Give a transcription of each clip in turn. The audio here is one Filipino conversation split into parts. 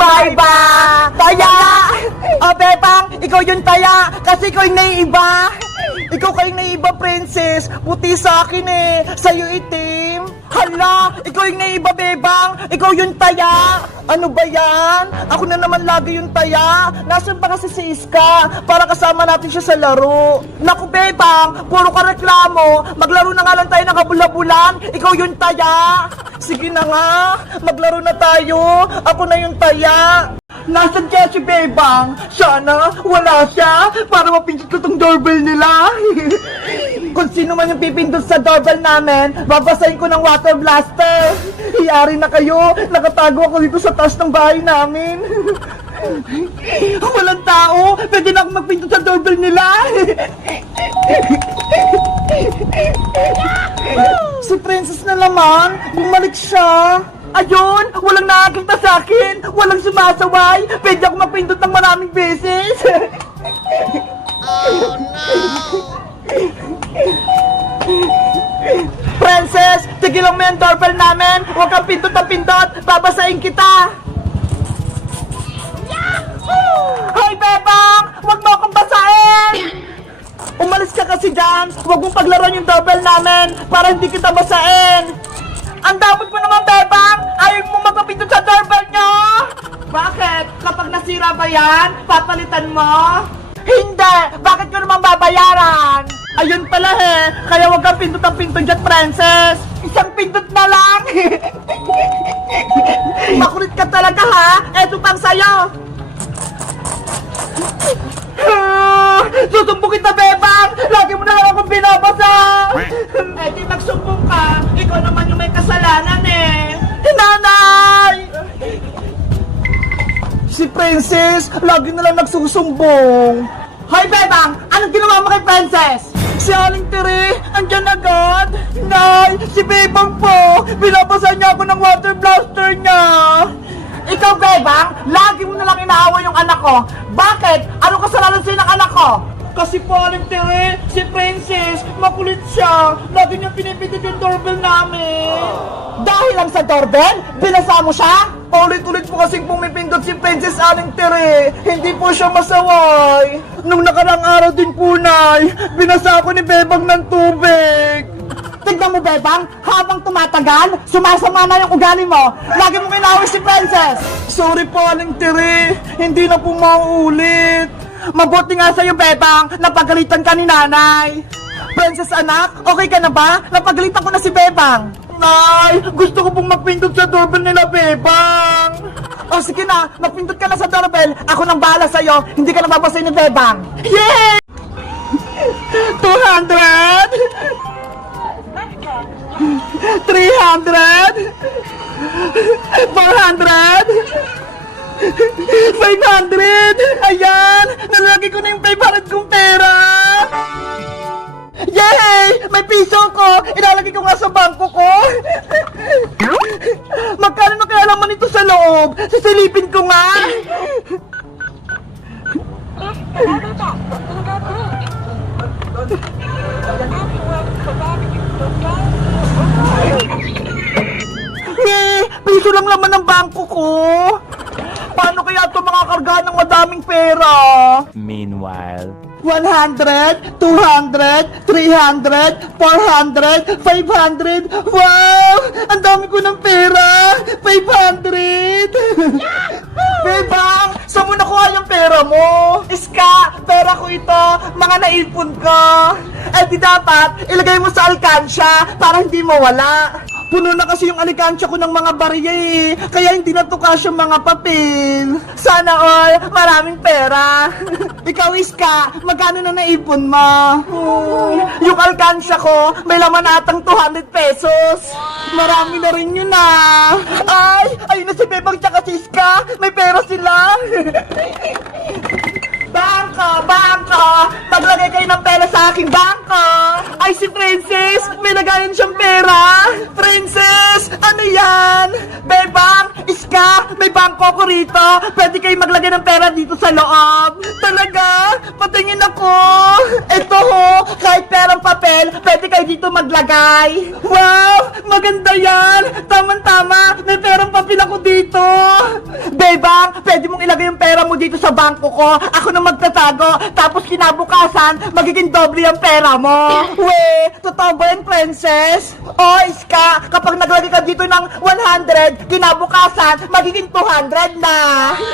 Maiba! Taya! O, Bebang, ikaw yung taya kasi ikaw yung naiiba. Ikaw kayong naiiba, princess. Puti sa akin eh. Sa'yo itim. Hala, ikaw yung naiiba, Bebang. Ikaw yung taya. Ano ba yan? Ako na naman lagi yung taya. Nasaan pa kasi si Iska para kasama natin siya sa laro? Naku, Bebang, puro ka reklamo. Maglaro na nga lang tayo ng kabula-bulan. Ikaw yung taya. Sige na nga, maglaro na tayo. Ako na yung taya. Nasaan kaya si Bebang? Sana wala siya para mapindot ko tong doorbell nila. Kung sino man yung pipindot sa doorbell namin, babasahin ko ng water blaster. Iyari na kayo, nakatago ako dito sa taas ng bahay namin. Walang tao, pwede na ako magpindot sa doorbell nila. Si Princess na naman, bumalik siya. Ayun, walang nakakita sa akin, walang sumasaway, pwede ako mapindot ng maraming beses. Oh no! Princess, tigilan mo yung doorbell namin, huwag kang pindot na pindot, babasahin kita. Hoy, Bebang, huwag mo akong basahin. Umalis ka kasi dyan, huwag mong paglaruan yung doorbell namin para hindi kita basahin. Ang damot mo naman, Bebang! Ayaw mo magpapindot sa doorbell nyo! Bakit? Kapag nasira ba yan, papalitan mo? Hindi! Bakit ko naman babayaran? Ayun pala kaya wag kang pindot ang pindot dyan, princess! Isang pindot na lang! Makulit ka talaga, ha? Eto pang sayo! Susumbong kita, Bebang! Lagi mo na lang akong binabasa! Eh di magsumbong ka, ikaw naman yung may kasalanan eh! Nanay! Si Princess, lagi na lang nagsusumbong! Hoy, Bebang! Anong ginawa mo kay Princess? Si Aling Tere, andyan agad! Nay, si Bebang po! Binabasa niya ako ng water blaster niya! Ikaw, Bebang, lagi mo na lang inaaway yung anak ko. Bakit? Ano kasalanan sa'yo ng anak ko? Kasi po, Aling Tere, si Princess, makulit siya. Lagi niyang pinipindot yung doorbell namin. Dahil lang sa doorbell? Binasa mo siya? Ulit-ulit po kasing pumipindot si Princess, Aling Tere. Hindi po siya masaway. Nung nakarang araw din po, Nay, binasa ako ni Bebang ng tubig. Tignan mo, Bebang, habang tumatagal, sumasama na yung ugali mo. Lagi mo kinawin si Princess. Sorry po, Aling Tere. Hindi na po mauulit. Mabuti nga sa'yo, Bebang, napagalitan ka ni Nanay. Princess, anak, okay ka na ba? Napagalitan ko na si Bebang. Nay, gusto ko pong magpindot sa doorbell nila, Bebang. O sige na, magpindot ka na sa doorbell. Ako nang bahala sa'yo. Hindi ka nababasay ni Bebang. Yay! 200! 300 400 500. Ayan, nalagay ko na yung 500 kong pera. Yay! May piso ko. Ilalagay ko nga sa bangko ko. Magkano na kaya naman ito sa loob? Sisilipin ko nga. Piso lang naman ang bangko ko. Paano kaya ito makakargahan ng madaming pera? Meanwhile, 100, 200, 300, 400, 500. Wow! Ang dami ko ng pera! 500! Bebang, saan mo nakuha yung pera mo? Iska, pera ko ito. Mga naipon ko. Eh di dapat, ilagay mo sa alkansya para hindi mawala. Puno na kasi yung alikansya ko ng mga barya eh. Kaya hindi na tukas yung mga papel. Sana all, maraming pera. Ikaw, Iska, magkano na naipon mo? Yung alkansya ko, may laman atang 200 pesos. Marami na rin yun ah. Ay, ayun na si Bebang tsaka si Iska. May pera sila. Bang, Bangko! Maglagay kayo ng pera sa aking bangko! Ay, si Princess! May lagayan siyang pera! Princess! Ano yan? Bebang! Iska! May bangko ko rito! Pwede kayo maglagay ng pera dito sa loob! Talaga? Patingin ako! Ito ho! Kahit perang papel, pwede kayo dito maglagay! Wow! Maganda yan! Tama-tama! May perang papel ako dito! Bebang! Pwede mong ilagay yung pera mo dito sa bangko ko! Ako na magtatago! Tapos kinabukasan, magiging doble ang pera mo! We! Totoo ba yan, Princess? O, Iska! Kapag naglagay ka dito ng 100, kinabukasan, magiging 200 na!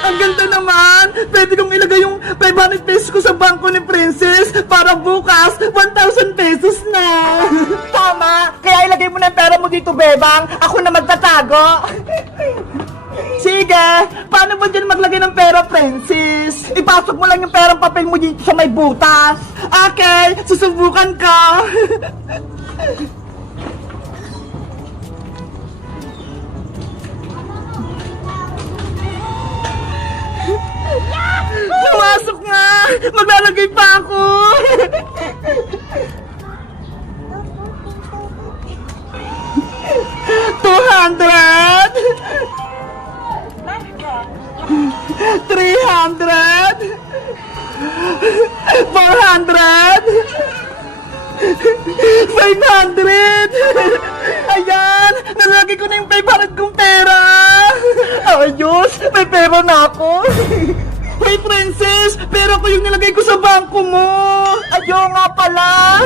Ang ganda naman! Pwede kong ilagay yung 500 pesos ko sa bangko ni Princess para bukas, 1,000 pesos na! Tama! Kaya ilagay mo na yung pera mo dito, Bebang! Ako na magtatago! Sige! Paano ba dyan maglagay ng pera, Princess? Ipasok mo lang yung perang papel mo dito sa may butas. Okay, susubukan ka. Pumasok nga! Maglalagay pa ako! $200! 300! 400! 500! Ayan! Nalagay ko na yung 500 kong pera! Ayos! May pera na ako! Hey, Princess! Pera ko yung nilagay ko sa bangko mo! Ayaw nga pala!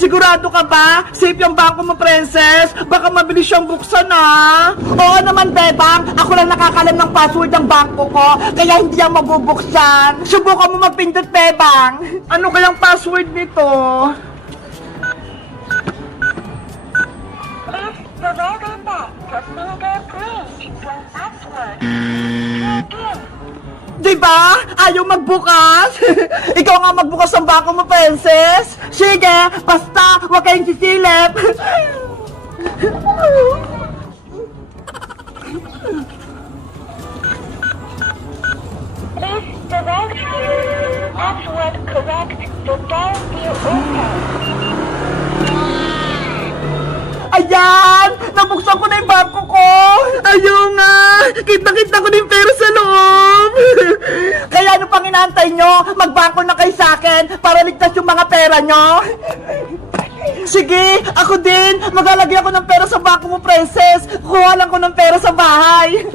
Sigurado ka ba? Safe yung bangko mo, Princess? Baka mabilis siyang buksan, ah! Oo naman, Bebang! Ako lang nakakalam ng password ng bangko ko, kaya hindi yan mabubuksan! Subukan mo magpindot, Bebang! Ano kayang password nito? Please provide back to fingerprint your password. Again. Diba? Ayaw magbukas? Ikaw nga magbukas ng bangko mo, Princess! Sige! Basta! Huwag kayong sisilip! Please provide password correct to door be open. Ayan! Nabuksan ko na yung bangko ko! Ayaw nga! Kita-kita ko na yung pera sa loob! Kaya ano pang inaantay nyo? Magbangko na kayo sa akin para ligtas yung mga pera nyo! Sige! Ako din! Maglalagay ako ng pera sa bangko mo, Princess! Kuha lang ko ng pera sa bahay!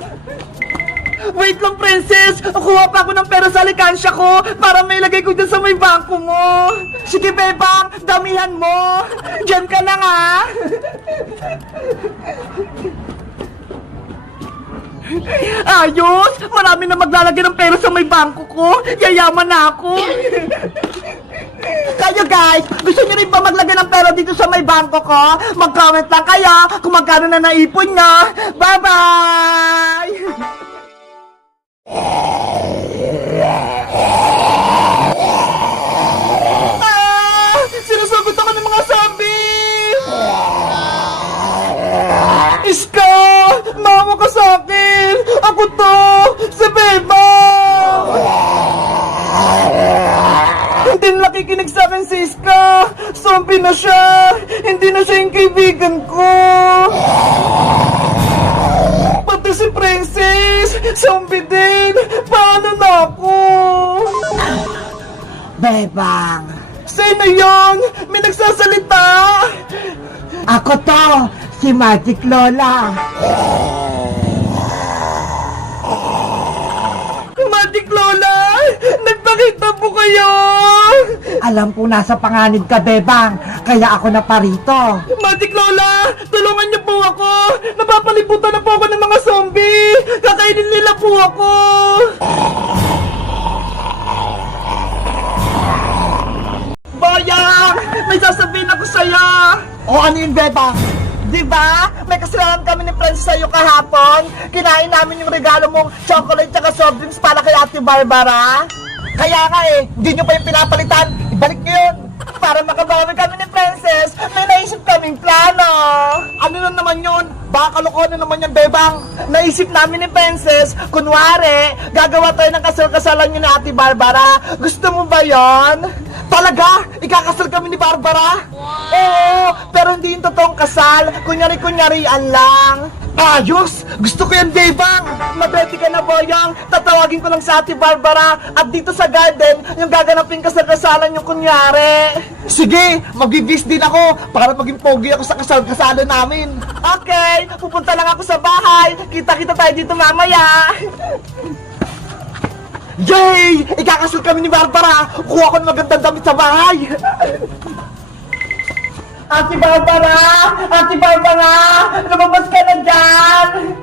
Wait lang, Princess! Kuha pa ako ng pera sa alikansya ko para may lagay ko dyan sa may bangko mo! Sige, Bebang! Damihan mo! Diyan ka lang, ha! Ayos! Marami na maglalagay ng pera sa may bangko ko! Yayaman na ako! Kayo guys, gusto nyo rin ba maglagay ng pera dito sa may bangko ko? Mag-comment lang kayo kung magkano na naipon nyo! Bye-bye! Sinusugot ako ng mga zombie! Iska! Mama ka sa akin! Ako to! Si Beba! Hindi na nakikinig sa akin si Iska! Zombie na siya! Hindi na siya yung kaibigan ko! Pati si Princess! Zombie din! Paano na ako? Bebang! Sino yun? May nagsasalita! Ako to! Si Magic Lola! Magic Lola! Nagpakita po kayo! Alam ko nasa panganib ka, Bebang! Kaya ako na parito! Magic Lola! Tulungan niyo po ako! Napapalibutan na po ako ng mga zombie! Kakainin nila po ako! Bayang! May sasabihin ako sa'yo! O ano yun, Bebang? Diba? May kasalanan kami ni Friends sa'yo kahapon. Kinain namin yung regalo mong chocolate tsaka soft drinks para kay Ate Barbara. Kaya nga eh, hindi nyo pa yung pinapalitan. Ibalik nyo yun. Para makabawi kami ni Princess, may naisip kaming plano. Ano na naman yun? Baka kalokohan na naman yan, Bebang. Naisip namin ni Princess, kunwari, gagawa tayo ng kasal-kasalan yun ni Ate Barbara. Gusto mo ba yon? Talaga? Ikakasal kami ni Barbara? Oo, pero hindi yung totoong kasal. Kunyari-kunyarian lang. Ayos! Gusto ko yan, Bebang! Mabeti ka na, Boyang! Tatawagin ko lang sa Ate Barbara at dito sa garden, yung gaganapin kasal-kasalan yung kunyari. Sige, magbibis din ako para maging pogi ako sa kasal-kasalan namin. Okay, pupunta lang ako sa bahay. Kita-kita tayo dito mamaya. Yay! Ikakasal kami ni Barbara! Kuha ko ng magandang damit sa bahay! Ate Barbara! Ate Barbara! Lumabas ka na dyan!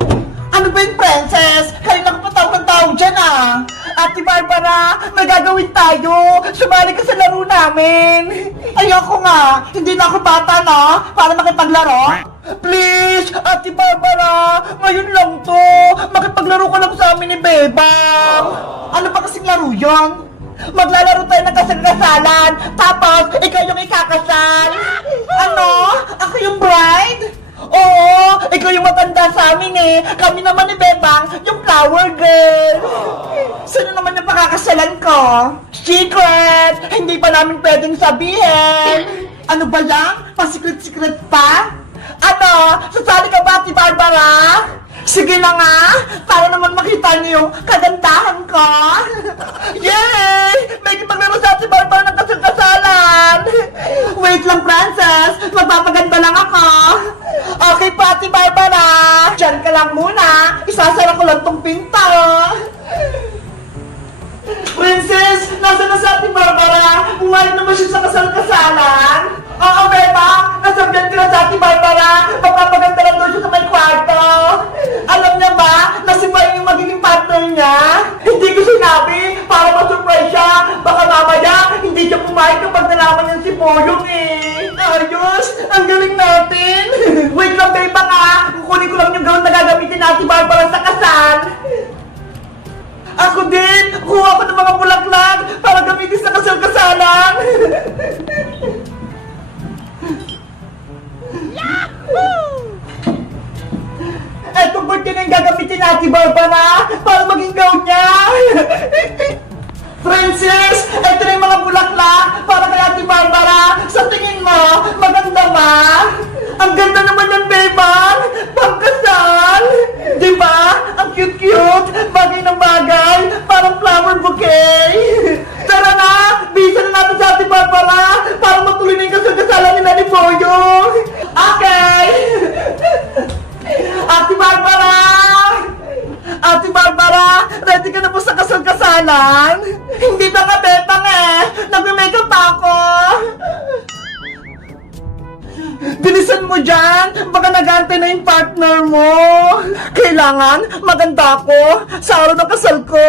Ano ba yung Princess? Kanina ko patawag ng tao dyan ah! Ate Barbara, may gagawin tayo! Sumali ka sa laro namin! Ayoko nga! Hindi na ako bata na! Para makipaglaro! Please! Ate Barbara! Ngayon lang to! Makipaglaro ka lang sa amin ni Bebang! Ano ba kasing laro yan? Maglalaro tayo ng kasal-kasalan, tapos ikaw yung ikakasal. Ano? Ako yung bride? Oo, ikaw yung matanda sa amin eh. Kami naman ni Bebang, yung flower girl. Sino naman yung pakakasalan ko? Secret! Hindi pa namin pwedeng sabihin. Ano ba lang? Pa-secret-secret pa? Ano? Sasali ka ba, Ate Barbara? Sige na nga, para naman makita niyo yung kagandahan ko. Yay! May kipaglaro sa Ate Barbara ng kasal-kasalan. Wait lang, Princess. Magpapaganda lang ako. Okay po, Ate Barbara. Diyan ka lang muna. Isasara ko lang tong pinto. Princess, nasa na sa Ate Barbara? Umalik naman siya sa kasal-kasalan. Oo, Beba. Nasabihan ko na sa Ate Barbara. Magpapaganda lang doon siya sa may kwarto. Alam niya ba na si Boy yung magiging partner niya? Hindi ko sinabi para ma-surprise siya. Baka mamaya hindi siya pumayag kapag nalaman niya si Boyong eh. Ayos! Ang galing natin! Wait lang, Beba nga. Kukunin ko lang yung gawin na gagamitin na Ate Barbara sa kasal. Ako din! Kuha ko ng mga bulaklak para gamitin sa kasal-kasalan! Etong birthday na yung gagamitin na Ate Barbara para maging gown niya! Princess! Eto na yung mga bulaklak para kay Ate Barbara! Sa tingin mo, maganda ba? Ang ganda naman ng Bebang! Pangkasal! Diba? Ang cute-cute! Bagay ng bagay! Parang flower bouquet! Tara na! Bisa na natin sa Ate Barbara para matuloy na yung kasal-kasalan nila ni Boyong! Okay! Ate Barbara! Ate Barbara! Ready ka na po sa kasal-kasalan? Hindi ba nga Bebang eh? Nag-makeup pa ako! Bilisan mo dyan! Baka nag-aantay na yung partner mo! Kailangan maganda ako sa araw ng kasal ko!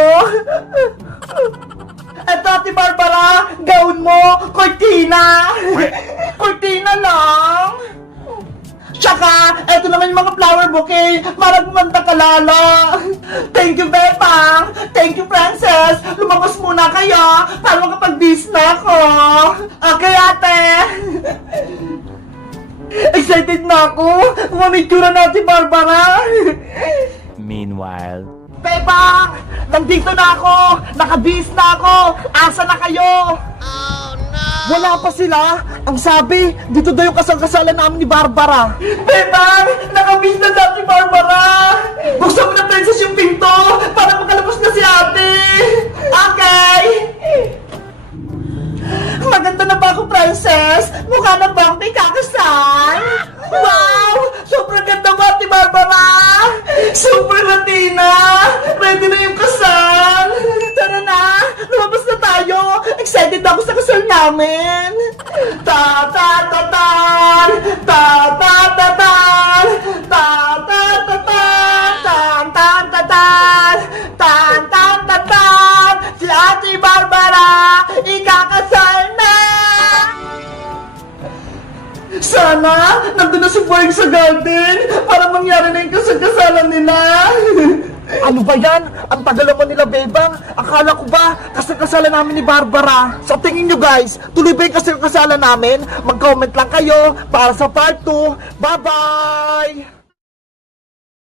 Eto, Ate Barbara! Gown mo! Cortina! Cortina lang! Tsaka, eto naman yung mga flower bouquet para gumanda ka lalo! Thank you, Bebang! Thank you, Princess! Lumabas muna kayo para makapag-bis na ako! Okay, ate! Excited na ako! Mamitsura na si Barbara! Meanwhile, Bebang! Nandito na ako! Nakabis na ako! Asa na kayo? Oh, no! Wala pa sila! Ang sabi, dito daw yung kasal-kasalan namin ni Barbara! Bebang! Nakabis na si Barbara! Buksan mo na, Princess, yung pinto para makalabas na si ate! Okay! Maganda na ba ako, Princess? Mukha na ba akong may kakasal? Wow! Sobrang ganda ba, Ate Barbara? Super Latina! Ready na yung kasal! Tara na! Lumabas na tayo! Excited ako sa kasal namin! Ta-ta-ta-tan! Ta-ta-ta-tan! Ta-ta-ta-tan! Tan-tan-ta-tan! Tan-tan-ta-tan! Si Ate Barbara! Ikakasal na! Sana, nandun na si Boying sa garden para mangyari na yung kasal-kasalan nila. Ano ba yan? Ang tagal naman nila, Bebang. Akala ko ba kasal-kasalan namin ni Barbara? Sa tingin nyo guys, tuloy ba yung kasal-kasalan namin? Mag-comment lang kayo para sa part 2. Bye-bye!